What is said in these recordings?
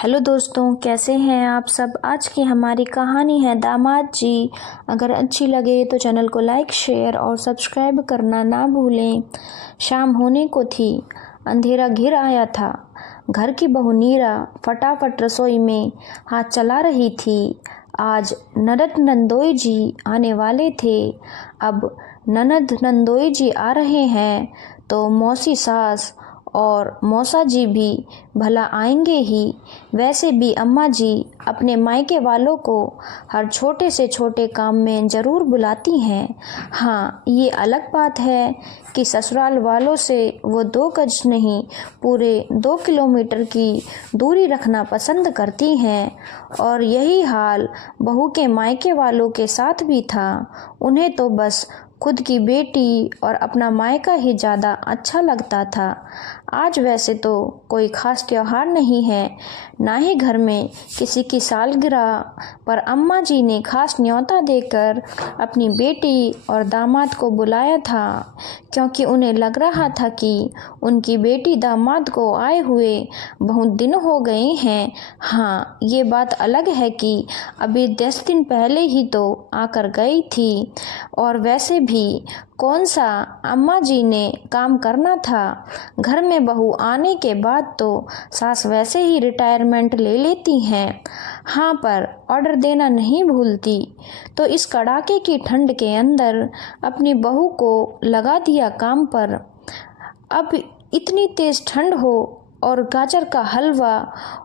Hello दोस्तों, कैसे हैं आप सब। आज की हमारी कहानी है दामाद जी। अगर अच्छी लगे तो चैनल को लाइक, शेयर और सब्सक्राइब करना ना भूलें। शाम होने को थी, अंधेरा घिर आया था। घर की बहू नीरा फटाफट रसोई में हाथ चला रही थी। आज ननद नंदोई जी आने वाले थे। अब ननद नंदोई जी आ रहे हैं तो मौसी सास और मौसा जी भी भला आएंगे ही। वैसे भी अम्मा जी अपने मायके वालों को हर छोटे से छोटे काम में ज़रूर बुलाती हैं। हाँ, ये अलग बात है कि ससुराल वालों से वो 2 गज नहीं, पूरे 2 किलोमीटर की दूरी रखना पसंद करती हैं। और यही हाल बहू के मायके वालों के साथ भी था। उन्हें तो बस खुद की बेटी और अपना मायका ही ज़्यादा अच्छा लगता था। आज वैसे तो कोई ख़ास त्योहार नहीं है, ना ही घर में किसी की सालगिरह, पर अम्मा जी ने खास न्योता देकर अपनी बेटी और दामाद को बुलाया था, क्योंकि उन्हें लग रहा था कि उनकी बेटी दामाद को आए हुए बहुत दिन हो गए हैं। हाँ, ये बात अलग है कि अभी 10 दिन पहले ही तो आकर गई थी। और वैसे भी कौन सा अम्मा जी ने काम करना था। घर में बहू आने के बाद तो सास वैसे ही रिटायरमेंट ले लेती हैं। हाँ, पर ऑर्डर देना नहीं भूलती। तो इस कड़ाके की ठंड के अंदर अपनी बहू को लगा दिया काम पर। अब इतनी तेज ठंड हो और गाजर का हलवा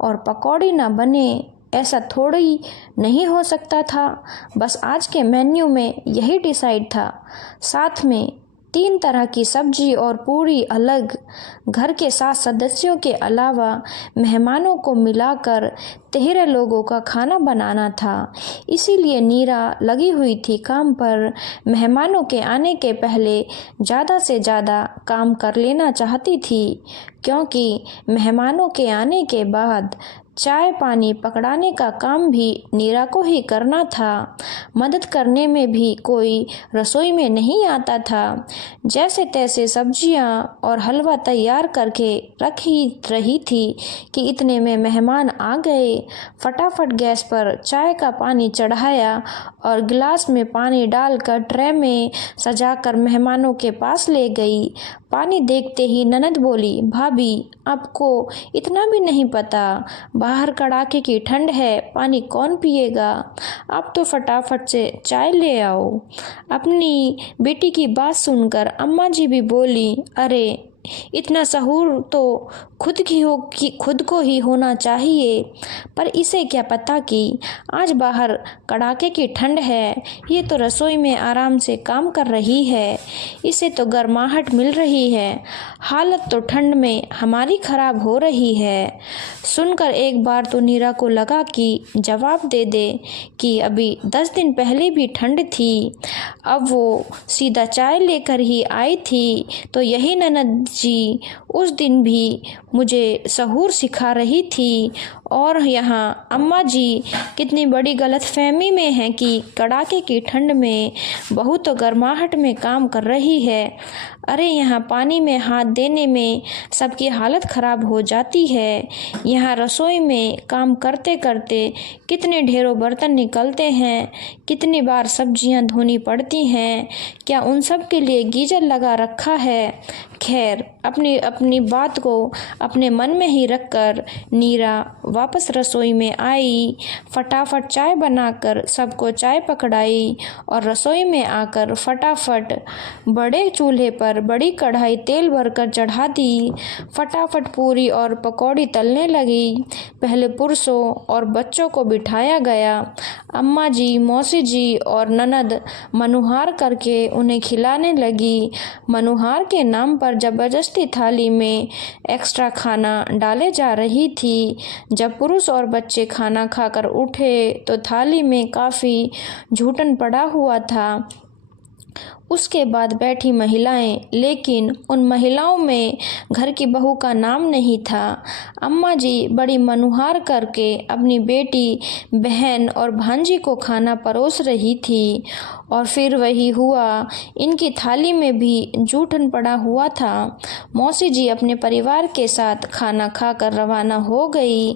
और पकौड़ी ना बने, ऐसा थोड़ी नहीं हो सकता था। बस आज के मेन्यू में यही डिसाइड था। साथ में 3 तरह की सब्जी और पूरी अलग। घर के 7 सदस्यों के अलावा मेहमानों को मिलाकर 13 लोगों का खाना बनाना था। इसीलिए नीरा लगी हुई थी काम पर। मेहमानों के आने के पहले ज़्यादा से ज़्यादा काम कर लेना चाहती थी, क्योंकि मेहमानों के आने के बाद चाय पानी पकड़ाने का काम भी नीरा को ही करना था। मदद करने में भी कोई रसोई में नहीं आता था। जैसे तैसे सब्जियां और हलवा तैयार करके रख ही रही थी कि इतने में मेहमान आ गए। फटाफट गैस पर चाय का पानी चढ़ाया और गिलास में पानी डालकर ट्रे में सजाकर मेहमानों के पास ले गई। पानी देखते ही ननद बोली, भाभी आपको इतना भी नहीं पता, बाहर कड़ाके की ठंड है, पानी कौन पिएगा। आप तो फटाफट से चाय ले आओ। अपनी बेटी की बात सुनकर अम्मा जी भी बोली, अरे इतना सहूर तो खुद को ही होना चाहिए। पर इसे क्या पता कि आज बाहर कड़ाके की ठंड है, ये तो रसोई में आराम से काम कर रही है, इसे तो गर्माहट मिल रही है। हालत तो ठंड में हमारी खराब हो रही है। सुनकर एक बार तो नीरा को लगा कि जवाब दे दे कि अभी 10 दिन पहले भी ठंड थी। अब वो सीधा चाय लेकर ही आई थी, तो यही ननद जी उस दिन भी मुझे सहूर सिखा रही थी। और यहाँ अम्मा जी कितनी बड़ी गलतफहमी में हैं कि कड़ाके की ठंड में बहू तो गर्माहट में काम कर रही है। अरे यहाँ पानी में हाथ देने में सबकी हालत ख़राब हो जाती है। यहाँ रसोई में काम करते करते कितने ढेरों बर्तन निकलते हैं, कितनी बार सब्जियाँ धोनी पड़ती हैं। क्या उन सब के लिए गीजर लगा रखा है। खैर, अपनी अपनी बात को अपने मन में ही रखकर नीरा वापस रसोई में आई। फटाफट चाय बनाकर सबको चाय पकड़ाई और रसोई में आकर फटाफट बड़े चूल्हे पर बड़ी कढ़ाई तेल भरकर चढ़ा दी। फटाफट पूरी और पकौड़ी तलने लगी। पहले पुरुषों और बच्चों को बिठाया गया। अम्मा जी, मौसी जी और ननद मनुहार करके उन्हें खिलाने लगी। मनुहार के नाम पर जबरदस्ती थाली में एक्स्ट्रा खाना डाले जा रही थी। जब पुरुष और बच्चे खाना खाकर उठे तो थाली में काफ़ी झूठन पड़ा हुआ था। उसके बाद बैठी महिलाएं, लेकिन उन महिलाओं में घर की बहू का नाम नहीं था। अम्मा जी बड़ी मनुहार करके अपनी बेटी, बहन और भांजी को खाना परोस रही थी। और फिर वही हुआ। इनकी थाली में भी जूठन पड़ा हुआ था। मौसी जी अपने परिवार के साथ खाना खाकर रवाना हो गई,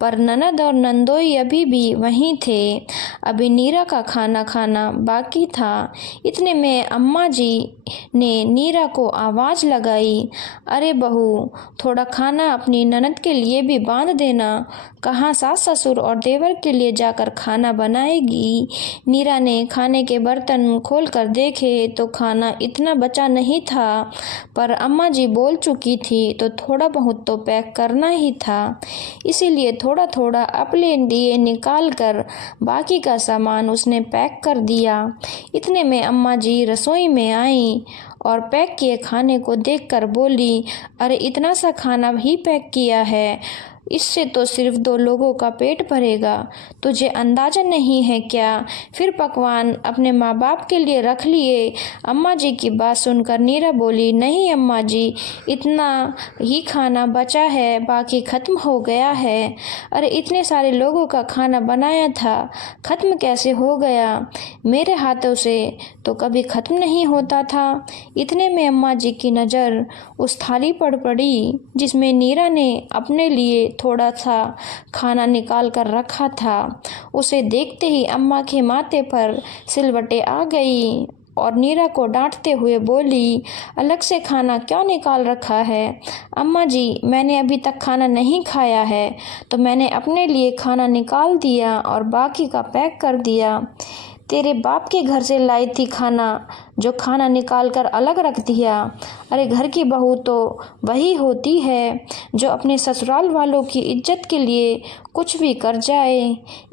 पर ननद और नंदोई अभी भी वहीं थे। अभी नीरा का खाना खाना बाकी था। इतने में अम्मा जी ने नीरा को आवाज़ लगाई, अरे बहू, थोड़ा खाना अपनी ननद के लिए भी बांध देना। कहाँ सास ससुर और देवर के लिए जाकर खाना बनाएगी। नीरा ने खाने के बर्तन खोल कर देखे तो खाना इतना बचा नहीं था, पर अम्मा जी बोल चुकी थी तो थोड़ा बहुत तो पैक करना ही था। इसीलिए थोड़ा थोड़ा अपने लिए निकाल कर बाकी का सामान उसने पैक कर दिया। इतने में अम्मा जी रसोई में आई और पैक किए खाने को देखकर बोली, अरे इतना सा खाना ही पैक किया है, इससे तो सिर्फ 2 लोगों का पेट भरेगा। तुझे अंदाज़ा नहीं है क्या? फिर पकवान अपने माँ बाप के लिए रख लिए। अम्मा जी की बात सुनकर नीरा बोली, नहीं अम्मा जी, इतना ही खाना बचा है, बाकी ख़त्म हो गया है। अरे इतने सारे लोगों का खाना बनाया था, ख़त्म कैसे हो गया? मेरे हाथों से तो कभी ख़त्म नहीं होता था। इतने में अम्मा जी की नज़र उस थाली पर पड़ी जिसमें नीरा ने अपने लिए थोड़ा सा खाना निकाल कर रखा था। उसे देखते ही अम्मा के माथे पर सिलवटें आ गई और नीरा को डांटते हुए बोली, अलग से खाना क्यों निकाल रखा है? अम्मा जी, मैंने अभी तक खाना नहीं खाया है, तो मैंने अपने लिए खाना निकाल दिया और बाकी का पैक कर दिया। तेरे बाप के घर से लाई थी खाना, जो खाना निकाल कर अलग रख दिया। अरे घर की बहू तो वही होती है जो अपने ससुराल वालों की इज्जत के लिए कुछ भी कर जाए।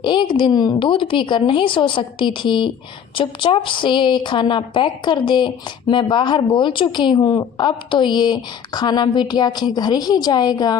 एक दिन दूध पीकर नहीं सो सकती थी, चुपचाप से ये खाना पैक कर दे। मैं बाहर बोल चुकी हूँ, अब तो ये खाना बिटिया के घर ही जाएगा।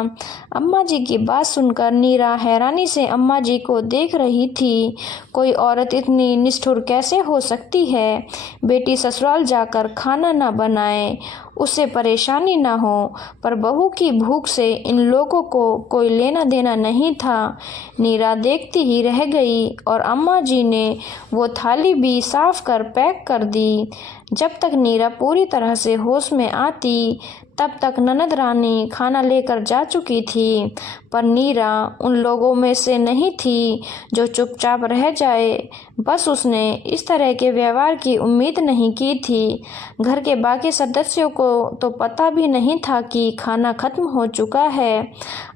अम्मा जी की बात सुनकर नीरा हैरानी से अम्मा जी को देख रही थी। कोई औरत इतनी निष्ठुर कैसे हो सकती है? बेटी ससुराल जाकर खाना न बनाए, उसे परेशानी न हो, पर बहू की भूख से इन लोगों को कोई लेना देना नहीं था। नीरा देखती ही रह गई और अम्मा जी ने वो थाली भी साफ कर पैक कर दी। जब तक नीरा पूरी तरह से होश में आती, तब तक ननद रानी खाना लेकर जा चुकी थी, पर नीरा उन लोगों में से नहीं थी जो चुपचाप रह जाए। बस उसने इस तरह के व्यवहार की उम्मीद नहीं की थी। घर के बाकी सदस्यों को तो पता भी नहीं था कि खाना खत्म हो चुका है।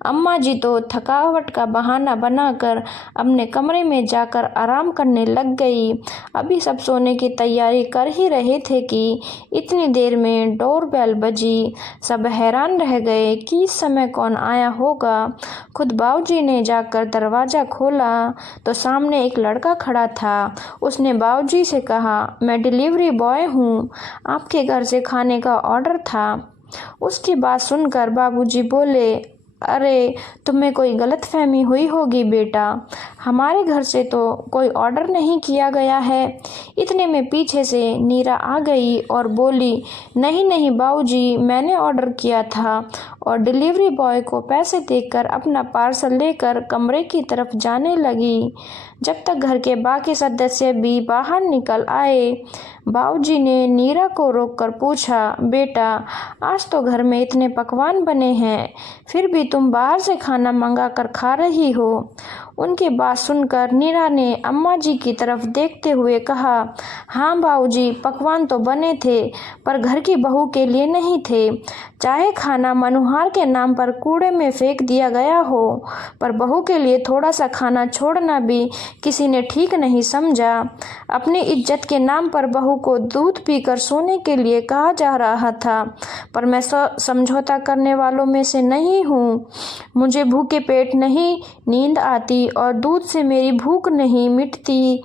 अम्मा जी तो थकावट का बहाना बनाकर अपने कमरे में जाकर आराम करने लग गई। अभी सब सोने की तैयारी कर ही रहे थे कि इतनी देर में डोरबेल बजी। सब हैरान रह गए कि इस समय कौन आया होगा। खुद बाबूजी ने जाकर दरवाज़ा खोला तो सामने एक लड़का खड़ा था। उसने बाबूजी से कहा, मैं डिलीवरी बॉय हूँ, आपके घर से खाने का ऑर्डर था। उसकी बात सुनकर बाबूजी बोले, अरे तुम्हें कोई गलतफहमी हुई होगी बेटा, हमारे घर से तो कोई ऑर्डर नहीं किया गया है। इतने में पीछे से नीरा आ गई और बोली, नहीं नहीं बाबूजी, मैंने ऑर्डर किया था, और डिलीवरी बॉय को पैसे देकर अपना पार्सल लेकर कमरे की तरफ जाने लगी। जब तक घर के बाकी सदस्य भी बाहर निकल आए, बाबूजी ने नीरा को रोककर पूछा, बेटा आज तो घर में इतने पकवान बने हैं, फिर भी तुम बाहर से खाना मंगा कर खा रही हो। उनकी बात सुनकर नीरा ने अम्मा जी की तरफ देखते हुए कहा, हाँ बाबूजी, पकवान तो बने थे, पर घर की बहू के लिए नहीं थे। चाहे खाना मनुहार के नाम पर कूड़े में फेंक दिया गया हो, पर बहू के लिए थोड़ा सा खाना छोड़ना भी किसी ने ठीक नहीं समझा। अपनी इज्जत के नाम पर बहू को दूध पीकर सोने के लिए कहा जा रहा था, पर मैं समझौता करने वालों में से नहीं हूँ। मुझे भूखे पेट नहीं नींद आती और दूध से मेरी भूख नहीं मिटती।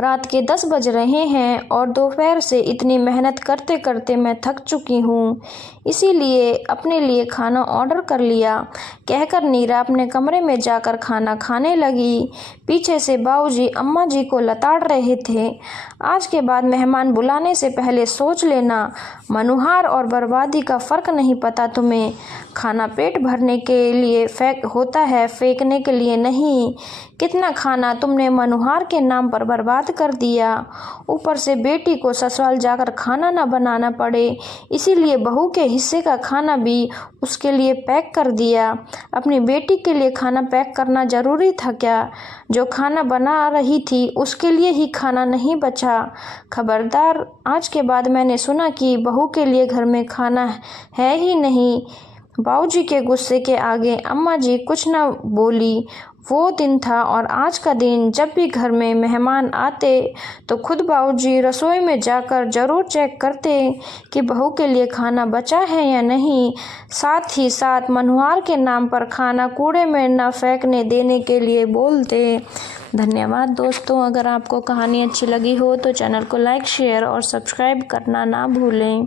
रात के 10 बज रहे हैं और दोपहर से इतनी मेहनत करते करते मैं थक चुकी हूँ, इसीलिए अपने लिए खाना ऑर्डर कर लिया। कहकर नीरा अपने कमरे में जाकर खाना खाने लगी। पीछे से बाबूजी अम्मा जी को लताड़ रहे थे, आज के बाद मेहमान बुलाने से पहले सोच लेना, मनुहार और बर्बादी का फ़र्क नहीं पता तुम्हें। खाना पेट भरने के लिए होता है, फेंकने के लिए नहीं। कितना खाना तुमने मनुहार के नाम पर बर्बाद बर्बाद कर दिया। ऊपर से बेटी को ससुराल जाकर खाना न बनाना पड़े, इसीलिए बहू के हिस्से का खाना भी उसके लिए पैक कर दिया। अपनी बेटी के लिए खाना पैक करना ज़रूरी था क्या? जो खाना बना रही थी उसके लिए ही खाना नहीं बचा। खबरदार, आज के बाद मैंने सुना कि बहू के लिए घर में खाना है ही नहीं। बाबूजी के गुस्से के आगे अम्मा जी कुछ न बोली। वो दिन था और आज का दिन, जब भी घर में मेहमान आते तो खुद बाबूजी रसोई में जाकर ज़रूर चेक करते कि बहू के लिए खाना बचा है या नहीं। साथ ही साथ मनुहार के नाम पर खाना कूड़े में न फेंकने देने के लिए बोलते। धन्यवाद दोस्तों। अगर आपको कहानी अच्छी लगी हो तो चैनल को लाइक, शेयर और सब्सक्राइब करना ना भूलें।